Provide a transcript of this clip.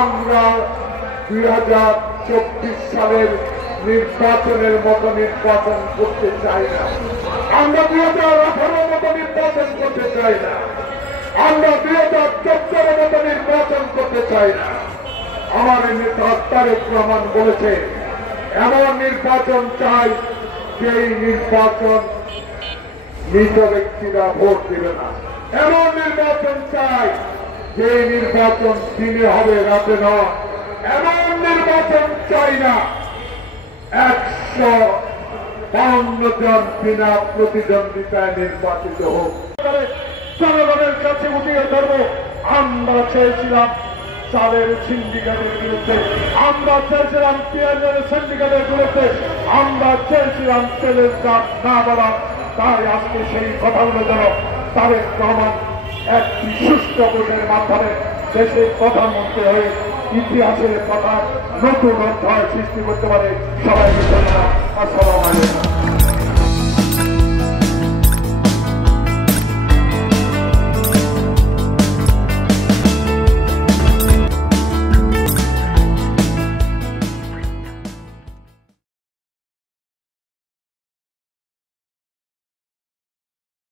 আমরা 2024 সালের নির্বাচনের মতো নির্বাচন করতে চাই না। আমরা 2018 মতো নির্বাচন করতে চাই না। আমরা 2014 মতো নির্বাচন করতে চাই না। আমার নেতা তারেক রহমান বলেছে এমন নির্বাচন চাই যেই নির্বাচন মৃত ব্যক্তিরা ভোট দিবে না। এমন নির্বাচন চাই যে নির্বাচন দিনে হবে, রাতে নয়। এমন নির্বাচন চাই না 152 জন বিনা প্রতিদ্বন্দ্বিতায় নির্বাচিত হোক। জনগণের কাছে উঠিয়ে ধরবো। আমরা চেয়েছিলাম চালের সিন্ডিকেটের বিরুদ্ধে, আমরা চেয়েছিলাম পেঁয়াজের সিন্ডিকেটের বিরুদ্ধে, আমরা চেয়েছিলাম তেলের দাম না বাড়া। তাই আজকে সেই কথাগুলো যেন তারেক রহমান একটি সুস্থ ভোটের মাধ্যমে দেশের প্রধানমন্ত্রী হয়ে ইতিহাসের কথা নতুন অধ্যায় সৃষ্টি করতে পারে। সবাইকে ধন্যবাদ।